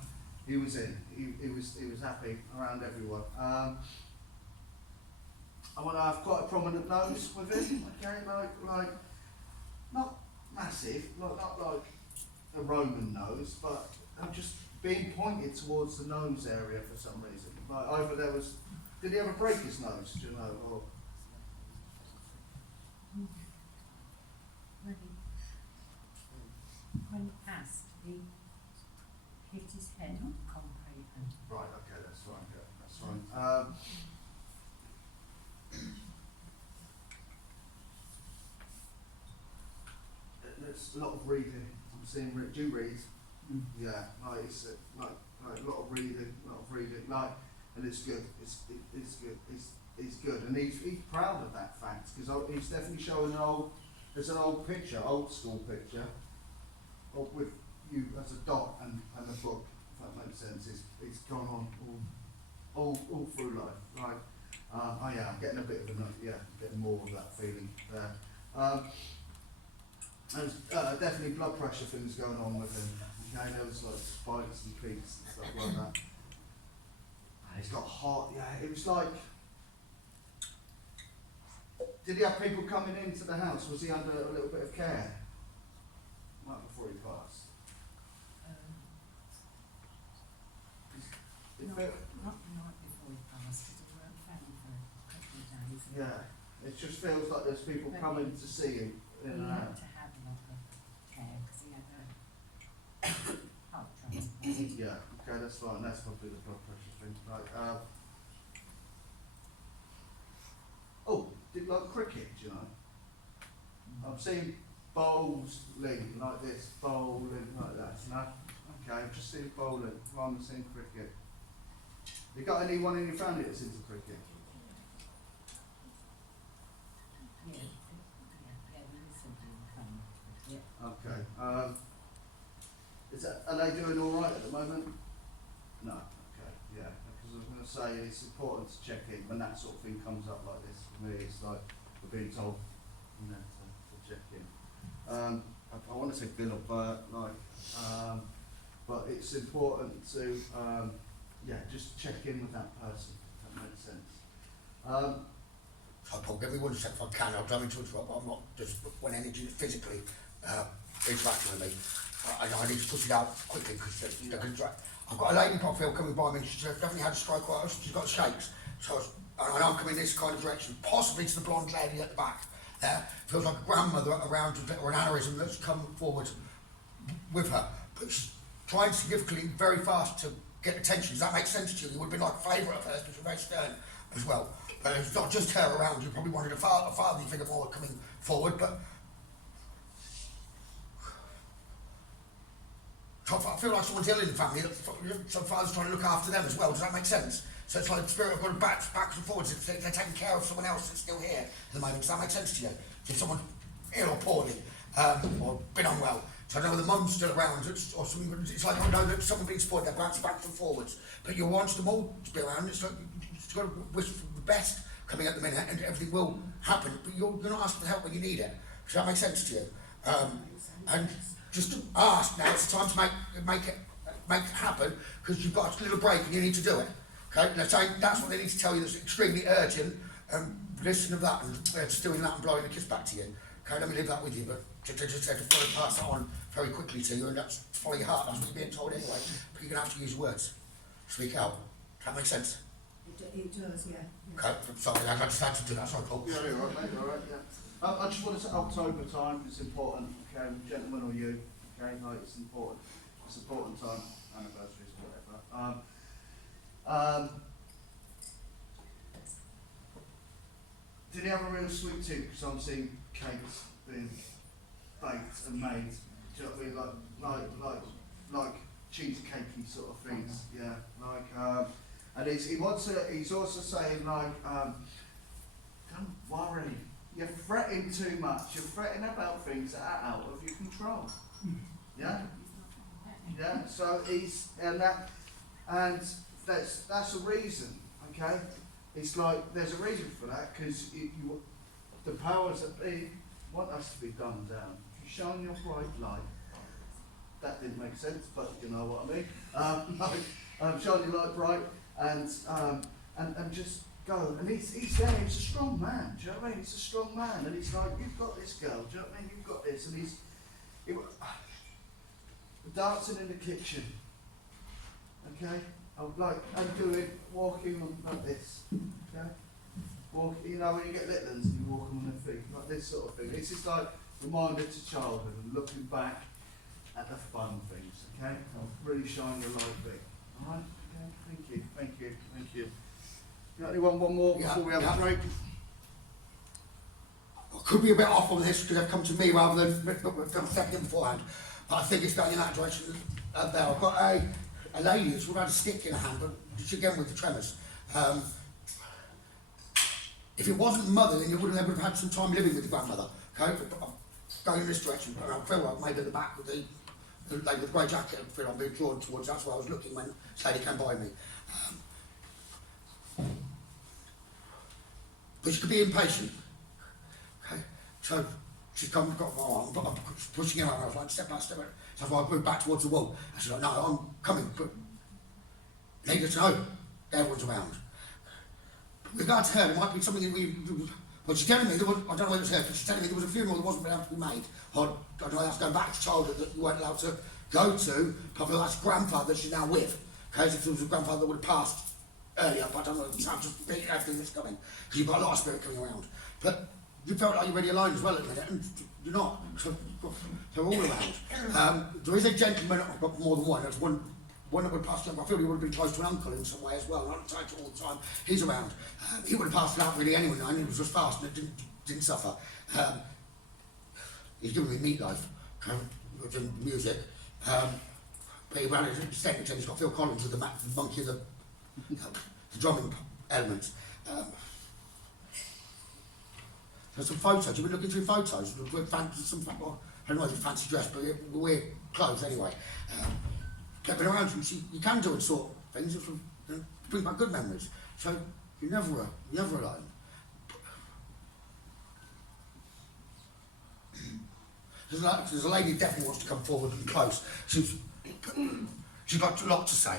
he was in. He was happy around everyone. I want to have quite a prominent nose with him. Okay, like not massive, not like a Roman nose, but I'm just being pointed towards the nose area for some reason. Like either there was, did he ever break his nose? Do you know? Or When he passed, he hit his head on concrete. right, okay, that's fine. Yeah, that's fine. There's a lot of reading. I'm seeing. Do you read? Yeah, like it's like a lot of reading, like, and it's good. It's good. It's good, and he's proud of that fact, because he's definitely showing there's an old picture, old school picture, with you as a dot and a book. If that makes sense, it's gone on all through life, right? Oh yeah, I'm getting a bit of getting more of that feeling there. There's definitely blood pressure things going on with him. Okay, there was like spikes and peaks and stuff like that. And he's got heart. Yeah, it was like. Did he have people coming into the house? Was he under a little bit of care? Right before he passed. Not the night before he passed, because we weren't found for a couple of days. Yeah, it just feels like there's people coming to see him. He had to have a lot of care, because he had a heart transplant. Yeah, okay, that's fine. That's probably the blood pressure thing. Right. Did like cricket, do you know? I've seen bowls league like this, bowling like that, you know? Okay, I've just seen bowling, rather than seeing cricket. You got anyone in your family that's into cricket? Yeah, we said he would come. Yeah. Okay. Are they doing all right at the moment? No. Okay. Yeah. Because I was going to I say, it's important to check in when that sort of thing comes up like this. For me, it's like we're being told, you know, to check in. I want to say Bill or Bert, but it's important to, just check in with that person, if that makes sense. So Paul, give me 1 second if I can. I'll go into it, but I'm not just when energy physically interacting with me. I need to push it out quickly because I've got a lady I feel coming by me. She's definitely had a stroke. She's got shakes. So I'm coming this kind of direction, possibly to the blonde lady at the back. Feels like a grandmother around or an aneurysm that's come forward with her. But she's trying significantly very fast to get attention. Does that make sense to you? You would have been like a favourite of hers, but she's very stern as well. But it's not just her around. You probably wanted a fatherly figure more coming forward, but I feel like someone's ill in the family. So father's trying to look after them as well. Does that make sense? So it's like the spirit of going backwards and forwards. They're taking care of someone else that's still here at the moment. Does that make sense to you? If someone's ill or poorly, or been unwell. So I don't know whether mum's still around, or something. It's like I know that someone being supported. They're backwards and forwards. But you want them all to be around. It's like you've got to wish for the best coming at the minute, and everything will happen. But you're not asking for help when you need it. Does that make sense to you? And just ask now. It's the time to make it happen, because you've got a little break and you need to do it. Okay, and they're saying that's what they need to tell you. That's extremely urgent. Listen to that, and just doing that and blowing the kiss back to you. Okay, let me leave that with you, but just have to pass that on very quickly to you, and that's follow your heart. That's what you're being told anyway. But you're gonna have to use your words. Speak out. Does that make sense? It does, yeah. Okay, sorry, I just had to do that. Sorry, Paul. Yeah, you're right, mate, you're right, yeah. I just want to say October time is important, okay, gentlemen or you, okay, like it's important time, anniversaries or whatever. Did he have a real sweet tooth? Because I'm seeing cakes being baked and made, do you know what I mean, like cheesecakey sort of things, yeah, and he's also saying don't worry, you're fretting too much, you're fretting about things that are out of your control, yeah, so that's a reason, okay, it's like there's a reason for that, because the powers that be want us to be dumbed down. You shine your bright light. That didn't make sense, but you know what I mean. Shine your light bright and just go. And he's there. He's a strong man. Do you know what I mean? He's a strong man, and he's like, you've got this, girl. Do you know what I mean? You've got this, and he's dancing in the kitchen. Okay, I'm doing walking on like this. Okay, walking. You know when you get little ones and you walk on their feet, like this sort of thing. It's just like reminder to childhood and looking back at the fun things, okay? I'll really shine the light big. Alright? Okay, thank you. You got anyone one more before we have a break? I could be a bit off on this because they've come to me rather than stepping in beforehand, but I think it's going in that direction there. I've got a lady who's had a stick in her hand, but she's again with the tremors. If it wasn't mother, then you would have had some time living with the grandmother, okay? But going in this direction, I feel like maybe at the back with the lady with the grey jacket, I feel I'm being drawn towards. That's where I was looking when this lady came by me. But she could be impatient. Okay, so she's got my arm, but I'm pushing her, and I was like, step back. So that's why I moved back towards the wall. I said, no, I'm coming, but needed to know everyone's around. With regard to her, it might be something that well, she's telling me, I don't know whether it's her, but she's telling me there was a funeral that wasn't allowed to be made. Or, I don't know, that's going back to childhood that you weren't allowed to go to. Probably that's grandfather that she's now with. Okay, so if there was a grandfather that would have passed earlier, but I don't know, I'm just beating everything that's coming. Because you've got a lot of spirit coming around. But you felt like you're really alone as well at the minute, and you're not. So they're all around. There is a gentleman, I've got more than one, there's one that would pass it. I feel he would have been close to an uncle in some way as well, not tied to all the time. He's around. He would have passed it out really anyway, and it was just fast and it didn't suffer. He's giving me meatloaf, with music. But he ran it to second, he's got Phil Collins with the monkey of the drumming elements. There's some photos. You've been looking through photos. I don't know if it's fancy dress, but weird clothes anyway. Get around you can do and sort things. brings back good memories. So you're never alone. There's a lady who definitely wants to come forward and close. She's got a lot to say.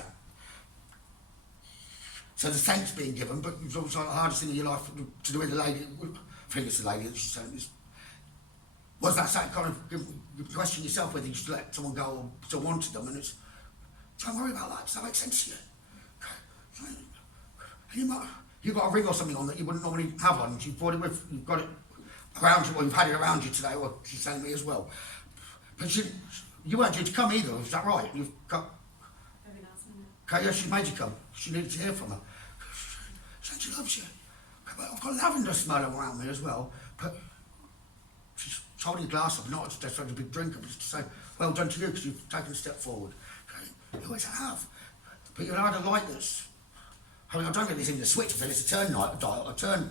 So the thanks being given, but it's also the hardest thing in your life to do with the lady. I think it's the lady that's saying this. Was that same kind of you question yourself whether you should let someone go or still wanted them, and it's don't worry about that. Does that make sense to you? Okay. You've got a ring or something on that you wouldn't normally have on. You've brought it with, you've got it around you, or you've had it around you today, or she's saying me as well. But you weren't due to come either. Is that right? You've got. Very last minute. Okay, yes, she made you come. She needed to hear from her. She said she loves you. Okay, but I've got lavender smell around me as well. But she's holding a glass up, not just a big drinker, but just to say, well done to you because you've taken a step forward. Okay, you always have. But you're either like this. I mean, I don't get this in the switch, but it's a turn dial, a turn.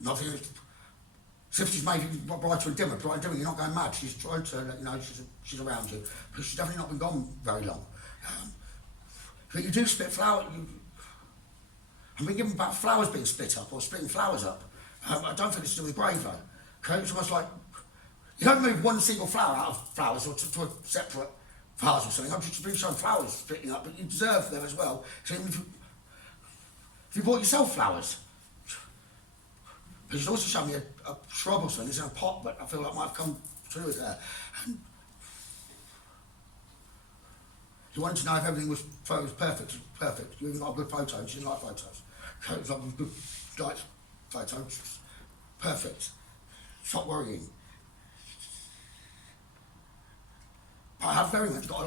Nothing. As if she's made it brighter and dimmer, you're not going mad. She's trying to let you know she's around you. But she's definitely not been gone very long. But you do split flower. I've been given about flowers being split up or splitting flowers up. I don't think it's to do with grave though. Okay, it's almost like you don't move one single flower out of flowers or to a separate vase or something. I've just been shown flowers splitting up, but you deserve them as well. So if you bought yourself flowers, but she's also shown me a shrub or something. It's in a pot, but I feel like I might have come through with her. And you wanted to know if everything was perfect. Perfect. You even got a good photo. She didn't like photos. So it was like a good photo. Perfect. Stop worrying. But I have very much got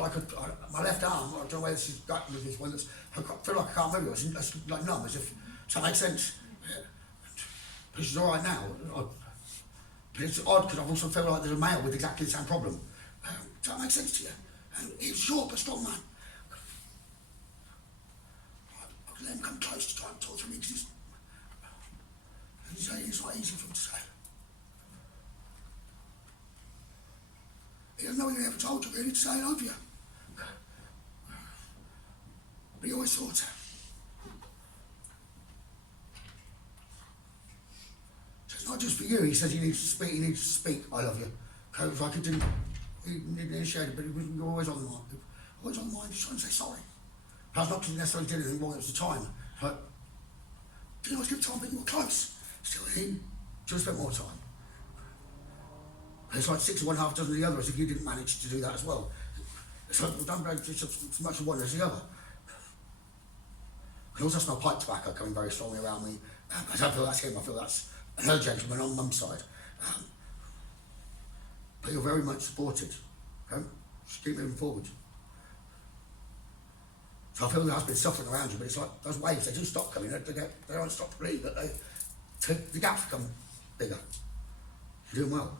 my left arm. I don't know where this is going with this one. I feel like I can't move it. It's like numb, as if. Does that make sense? Yeah. But she's all right now. But it's odd because I also feel like there's a male with exactly the same problem. Does that make sense to you? He's short but strong man. I could let him come close to try and talk to me because it's not easy for him to say. He doesn't know he ever told you really to say I love you. But he always thought it. So it's not just for you, he says he needs to speak, I love you. Okay, it was like he didn't initiate it, but he was always on the mind. Always on the mind, just trying to say sorry. But that's not because he necessarily did anything wrong, it was the time. Like, didn't always give time, but you were close. Still, he should have spent more time. It's like 6 of one, half dozen of the other, as if you didn't manage to do that as well. It's like, don't blame just as much of one as the other. I also smell pipe tobacco coming very strongly around me. I don't feel that's him, I feel that's another gentleman on mum's side. But you're very much supported. Okay? Just keep moving forward. So I feel there has been suffering around you, but it's like those waves, they do stop coming, they don't stop to breathe, but the gaps become bigger. You're doing well.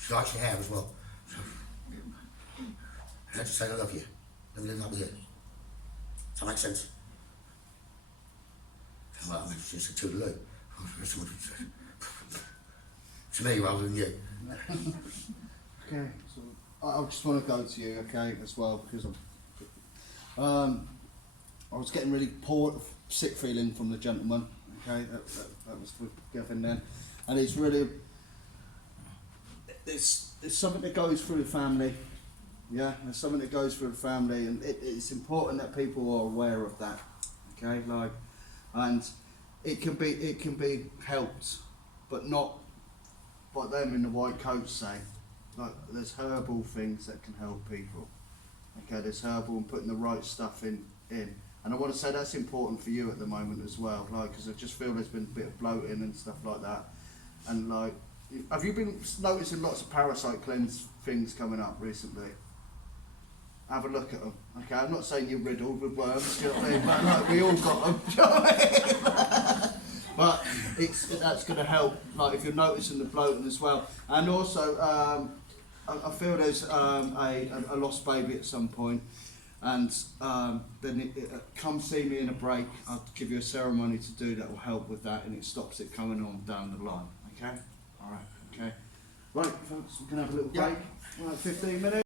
She likes your hair as well. So, I had to say I love you. Let me live that with you. Does that make sense? Well, I mean, it's just a toodaloo. To me rather than you. Okay, so I just want to go to you, okay, as well, because I was getting really poor, sick feeling from the gentleman, okay, that was with Gavin then, and it's really, it's something that goes through the family, yeah, it's something that goes through the family, and it's important that people are aware of that, okay, like, and it can be helped, but not what them in the white coats say. Like, there's herbal things that can help people. Okay, there's herbal and putting the right stuff in. And I want to say that's important for you at the moment as well, like, because I just feel there's been a bit of bloating and stuff like that. And like, have you been noticing lots of parasite cleanse things coming up recently? Have a look at them. Okay, I'm not saying you're riddled with worms, do you know what I mean? But like, we all got them. Do you know what I mean? But that's going to help, like, if you're noticing the bloating as well. And also, I feel there's a lost baby at some point, and then come see me in a break. I'll give you a ceremony to do that will help with that, and it stops it coming on down the line. Okay? All right. Okay. Right, folks, we can have a little break. Right, 15 minutes.